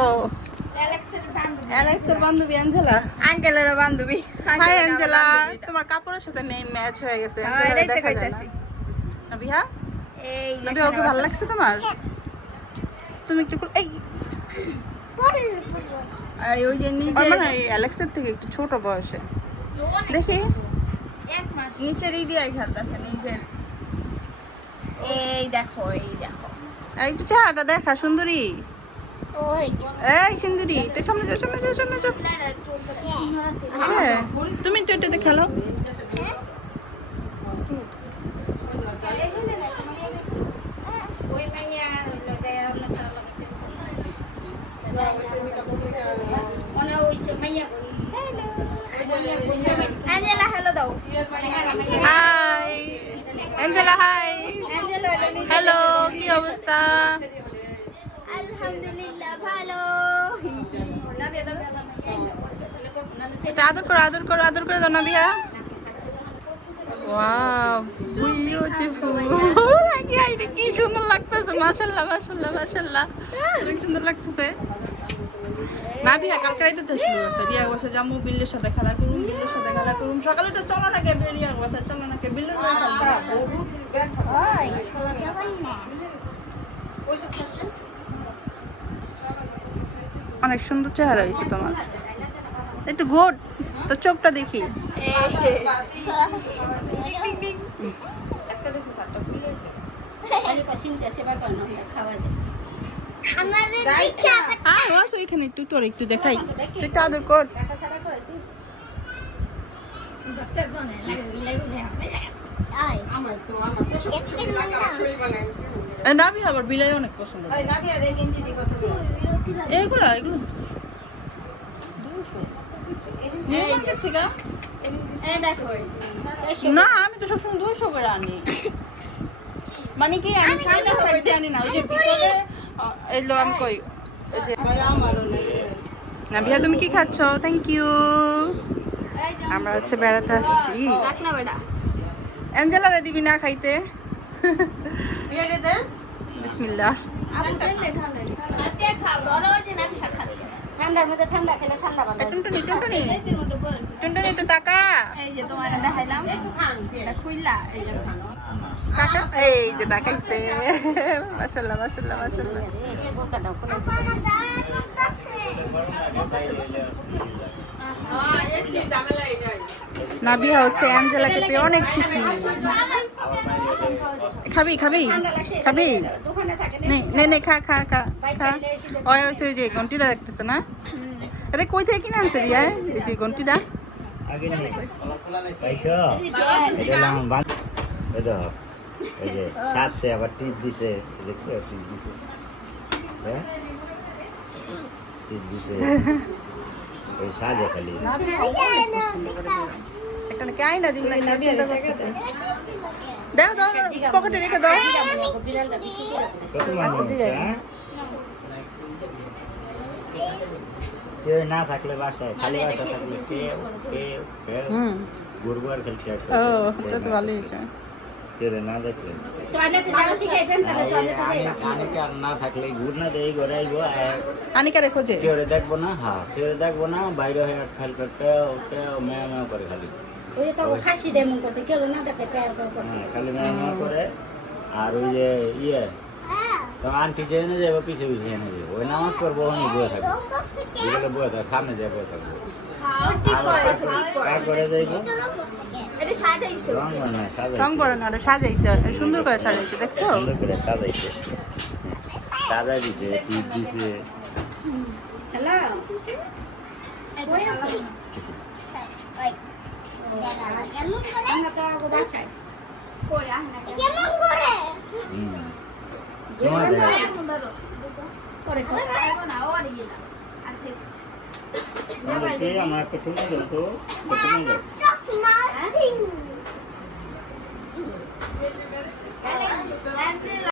ও অ্যালেক্সের বান্ধবী অ্যাঞ্জেলা, আঙ্কেলের বান্ধবী। হাই অ্যাঞ্জেলা, তোমার কাপড়ের সাথে ম্যাচ হয়ে গেছে। এটাই তো কইতাছি। নাবিহা, এই নাবিহা ওকে ভালো লাগছে তোমার? তুমি একটু এই ওই যে ওর মনে হয় অ্যালেক্সের থেকে একটু ছোট বয়সে। দেখি নিচের দিয়ে খেলতেছে নিজের। এই দেখো একটু চেহারাটা দেখা সুন্দরী। এই সুন্দরী, তুই সামনে যাও, সামনে যাও, সামনে যাও। হ্যাঁ, তুমি একটু এটাতে খেলো। অ্যাঞ্জেলা হ্যালো দাও। হাই অ্যাঞ্জেলা, হাই হ্যালো, কি অবস্থা? আলহামদুলিল্লাহ ভালো। এটা আদর করো, আদর করো, আদর করে দাও নাবিহা। ওয়াও বিউটিফুল, এটা কি সুন্দর লাগতেছে। মাশাআল্লাহ মাশাআল্লাহ মাশাআল্লাহ, অনেক সুন্দর লাগতেছে। নাবিহা কালকে রাইতে তো শুরু হচ্ছে রিয়া বসে জামু বিল্লের সাথে খেলা করুম, বিল্লের সাথে খেলা করুম। সকালে তো চলো না কে বেরিয়া বসে, চলো না কে বিল্লের অনেক সুন্দর চেহারা হয়েছে তোমার। একটু ঘোট তো চোখটা দেখি। এখানে তুই তোর একটু দেখাই, তুই একটু আদর কর। নাবি আবার বিলাই অনেক পছন্দ। এগুলা এগুলো না, আমি তো সবসময় 200 করে আনি। মানে কি আমি সাইডে আনি না, ওই যে ভিতরে এলো আমি কই ওই যে। নাবিহা তুমি কি খাচ্ছ? Thank you. আমরা হচ্ছে বেড়াতে আসছি। অ্যাঞ্জেলারে দিবি না খাইতে? বিসমিল্লাহ। ঠান্ডার মধ্যে ঠান্ডা খেলে ঠান্ডা ভালো। টুনটুনি টুনটুনি টুনটুনি একটু তাকা। এই যে তোমার দেখাইলাম এটা খুইলা এই যে তাকা, এই যে তাকাইছে। মাশাআল্লাহ মাশাআল্লাহ মাশাআল্লাহ। নাবিহা হচ্ছে অ্যাঞ্জেলাকে পেয়ে অনেক খুশি। খাবি খাবি খাবি? নে নে খা খা খা খা। ওই হচ্ছে ওই যে ঘন্টিটা দেখতেছে না? আরে কই থেকে কিনে আনছে রিয়া এই যে ঘন্টিটা? এই যে সাথে আবার টিপ দিছে, দেখছো টিপ দিছে, হ্যাঁ টিপ দিছে। ওই সাজে খালি একটা নাকি আয়না দিন নাকি চিন্তা করতেছে। দাও দাও পকেটে রেখে দাও। কত মানুষ, হ্যাঁ? কেউ না থাকলে বাসায়, খালি বাসা থাকলে কেউ কেউ কেউ ঘুরবো আর খেলতে। ও এটা তো ভালোই হয়েছে। কেউ না দেখলে আনিকে আর না থাকলে ঘুর না দেই ঘরে আইবো, আনিকারে খোঁজে কেউ দেখবো না। হ্যাঁ কেউ দেখবো না, বাইরে হয়ে খেল করতে মেয়া মেয়া করে খালি। খাসি দেমন করতে কেউ না দেখে খালি মেয়া মেয়া করে। আর ওই যে ইয়ে তো আন্টি যে এনে যাবো পিছিয়ে পিছিয়ে এনে যাবো, ওই নামাজ পড়বো ওখানে বয়ে থাকবো, বিকেলে বয়ে থাকবো, সামনে যায় বয়ে থাকবো। তারপরে যাইবো রং করে না, ওটা সাজাইছে সুন্দর করে সাজাইছে, দেখছো? সুন্দর করে সাজাইছে, সাজাই দিছে, টিপ দিছে। আমার একটা তুমি তো তুমি